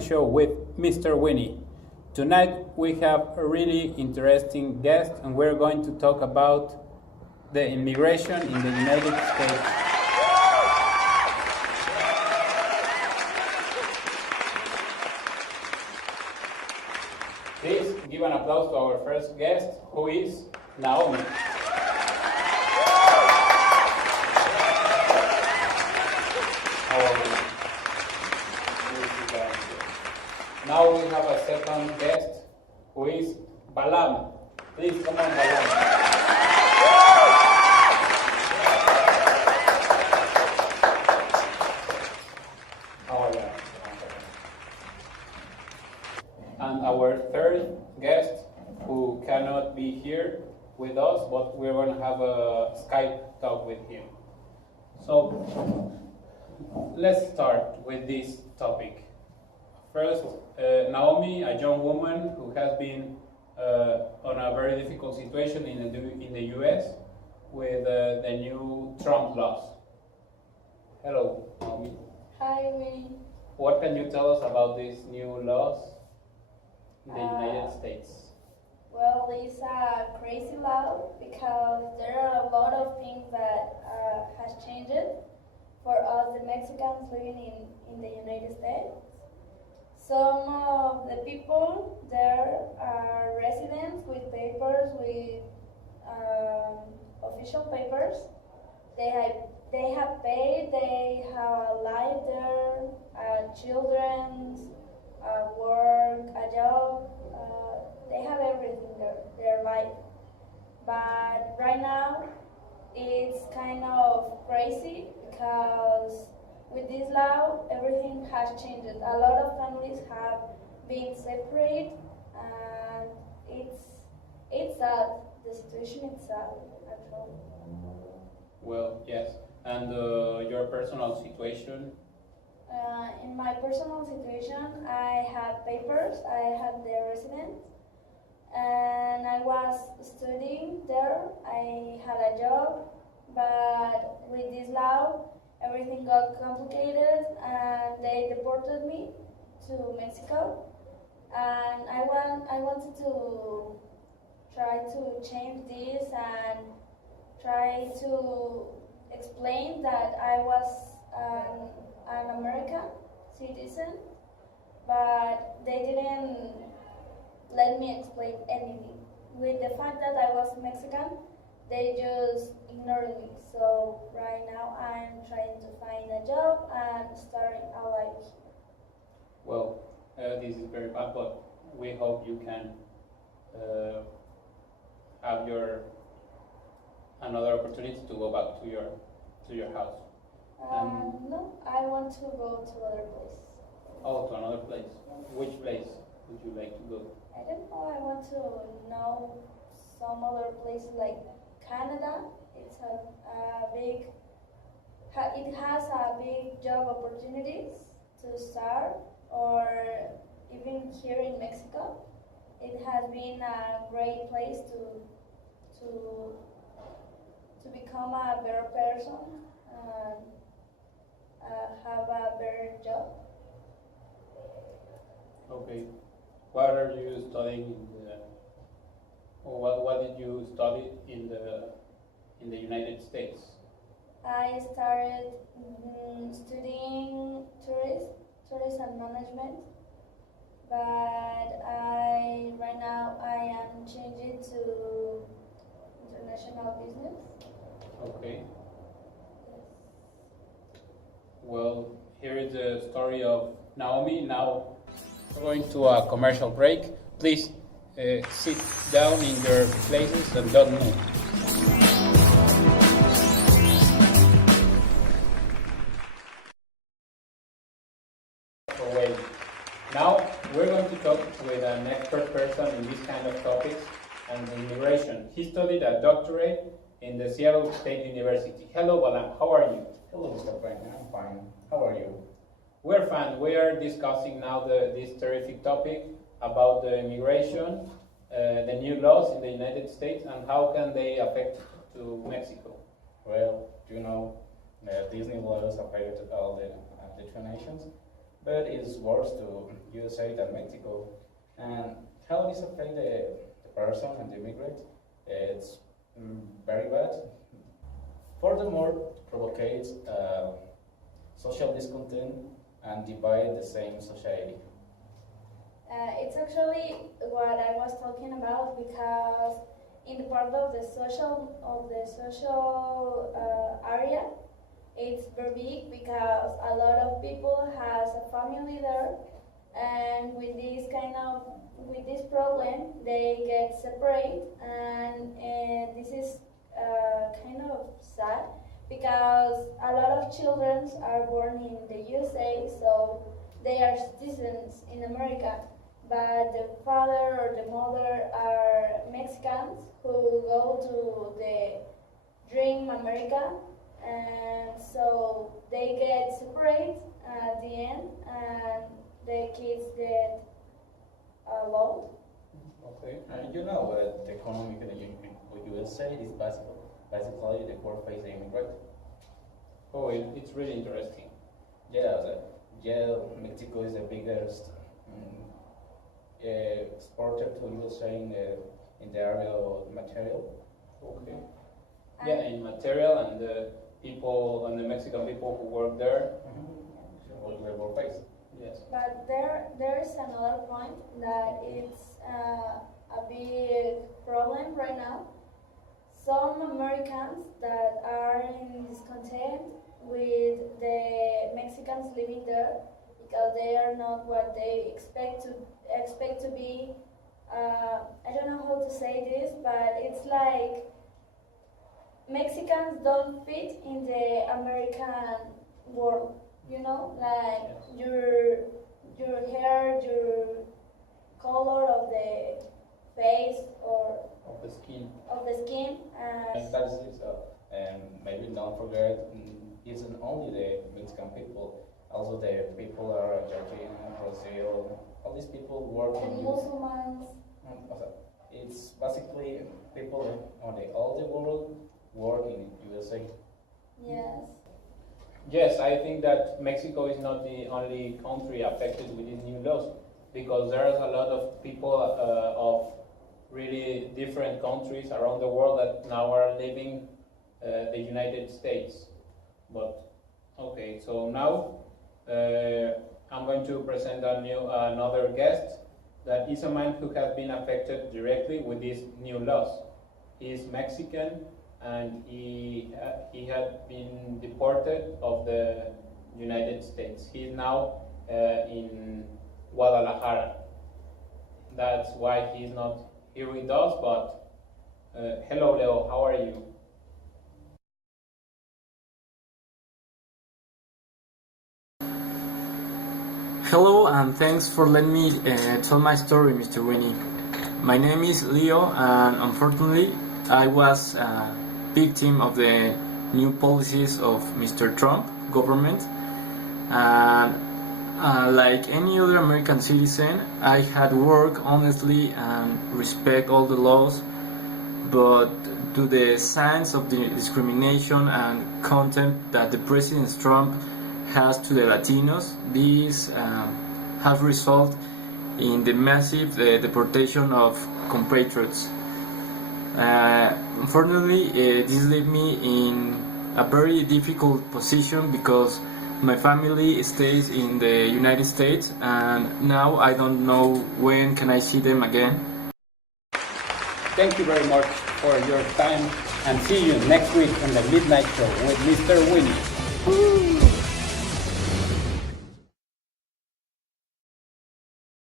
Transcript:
Night Show with Mr. Winnie. Tonight we have a really interesting guest and we're going to talk about the immigration in the United States. Please give an applause to our first guest, who is Naomi. Now we have a second guest, who is Balam. Please come on, Balam. Oh, yeah. And our third guest, who cannot be here with us, but we're going to have a Skype talk with him. So, let's start with this topic. First, Naomi, a young woman who has been on a very difficult situation in the U.S. with the new Trump laws. Hello, Naomi. Hi, Winnie. What can you tell us about these new laws in the United States? Well, it's a crazy law because there are a lot of things that has changed for us, the Mexicans living in the United States. Some of the people there are residents with papers, with official papers. They have paid, they have a life there, children, work, a job. They have everything there, their life. But right now, it's kind of crazy because with this law, everything has changed. A lot of families have been separated, and it's sad. The situation is sad, actually. Well, yes. And your personal situation? In my personal situation, I had papers. I had the residence, and I was studying there. I had a job, but with this law, everything got complicated and they deported me to Mexico. And I wanted to try to change this and try to explain that I was an American citizen, but they didn't let me explain anything. With the fact that I was Mexican, they just ignored me. So right now I'm trying to find a job and starting a life here. Well, this is very bad, but we hope you can have another opportunity to go back to your house. No, I want to go to other place. Oh, to another place. Which place would you like to go? I don't know. I want to know some other places like Canada. It's it has a big job opportunities to start, or even here in Mexico. It has been a great place to become a better person and have a better job. Okay. What are you studying what did you study in the United States? I started studying tourism management, but right now I am changing to international business. Okay. Well, here is the story of Naomi. Now we're going to a commercial break. Please sit down in your places and don't move. Now we're going to talk with an expert person in this kind of topics and immigration. He studied a doctorate in the Seattle State University. Hello, Balam. How are you? Hello, Mr. Frank. I'm fine. How are you? We're fine. We are discussing now this terrific topic about the immigration, the new laws in the United States, and how can they affect to Mexico. Well, you know, these new laws affect all the two nations, but it's worse to USA than Mexico. And how this affect the person and the immigrant? It's very bad. Furthermore, provocates social discontent and divide the same society. It's actually what I was talking about because in the part of the social area, it's very big because a lot of people has a family there, and with this problem, they get separate, and this is kind of sad because a lot of children are born in the USA, so they are citizens in America, but the father or the mother are Mexicans who go to the Dream America, and so they get separate at the end, and the kids get lost. Okay. You know, the economy in the USA is basically the poor face the immigrant. Oh, it's really interesting. Yeah, Mexico is the biggest exporter to USA in the area of material. Okay. Yeah, in material and the people and the Mexican people who work there. The poor face. Yes. But there is another point that it's a big problem right now. Some Americans that are in discontent with the Mexicans living there because they are not what they expect to be. I don't know how to say this, but it's like Mexicans don't fit in the American world. You know, like yes. your hair, your color of the face or of the skin. And that is it. And maybe don't forget, isn't only the Mexican people, also the people are Argentina, Brazil, all these people work and Muslims. It's basically people on all the world work in USA. Yes. Yes, I think that Mexico is not the only country affected with these new laws, because there's a lot of people of really different countries around the world that now are leaving the United States. But okay, so now I'm going to present another guest that is a man who has been affected directly with these new laws. He is Mexican, and he had been deported of the United States. He is now in Guadalajara. That's why he's not here with us, but hello Leo, how are you? Hello, and thanks for letting me tell my story, Mr. Winnie. My name is Leo, and unfortunately I was victim of the new policies of Mr. Trump government. Like any other American citizen, I had worked honestly and respect all the laws, but to the signs of the discrimination and contempt that the President Trump has to the Latinos, these have resulted in the massive deportation of compatriots. Unfortunately, this left me in a very difficult position because my family stays in the United States, and now I don't know when can I see them again. Thank you very much for your time, and see you next week on the Midnight Show with Mr. Winnie. Woo!